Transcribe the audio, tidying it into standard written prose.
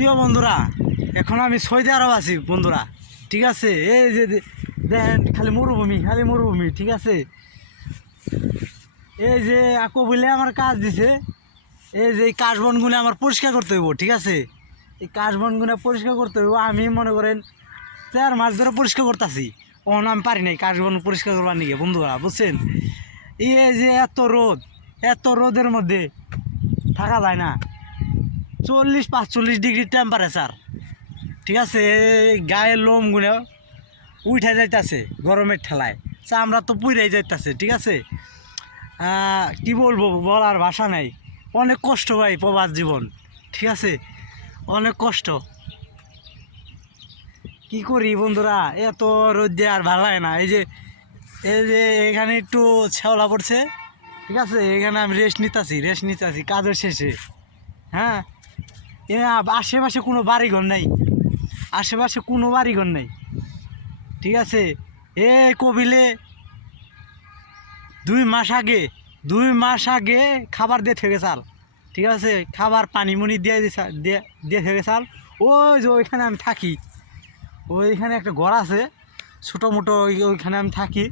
প্রিয় বন্ধুরা, এখন আমি সৌদি আরব আছি বন্ধুরা। ঠিক আছে, এই যে দেখেন খালি মরুভূমি। ঠিক আছে, এই যে আকো বলে আমার কাজ দিছে, এই যে এই কাশবনগুলো আমার পরিষ্কার করতে হইব। ঠিক আছে, এই কাশবনগুলো পরিষ্কার করতে হইব। আমি মনে করেন 4 মাস ধরে পরিষ্কার করতেছি, ওখানে আমি পারি নাই কাশবন পরিষ্কার করবার নিয়ে বন্ধুরা, বুঝছেন। এই যে এত রোদের মধ্যে থাকা যায় না। 40-45 ডিগ্রি টেম্পারেচার। ঠিক আছে, গায়ের লোমগুলো উঠে যাইতেছে গরমের ঠেলায়, চামড়া তো পুড়ে যাইতেছে। ঠিক আছে, কি বলবো, বলার ভাষা নাই। অনেক কষ্ট ভাই প্রবাস জীবন। ঠিক আছে, অনেক কষ্ট। কি করি বন্ধুরা, এত রোদ দিয়ে আর ভালো লাগে না। এই যে এখানে একটু শ্যাওলা পড়ছে। ঠিক আছে, এখানে আমি রেস্ট নিতেছি কাজের শেষে। হ্যাঁ, আশেপাশে কোনো বাড়িঘর নেই। ঠিক আছে, কবিলে 2 মাস আগে খাবার দিয়ে থেকে চাল। ঠিক আছে, খাবার পানিমুনি দিয়ে থেকে চাল। ওই যে ওইখানে আমি থাকি, ওইখানে একটা ঘর আছে ছোটো মোটো, ওইখানে আমি থাকি।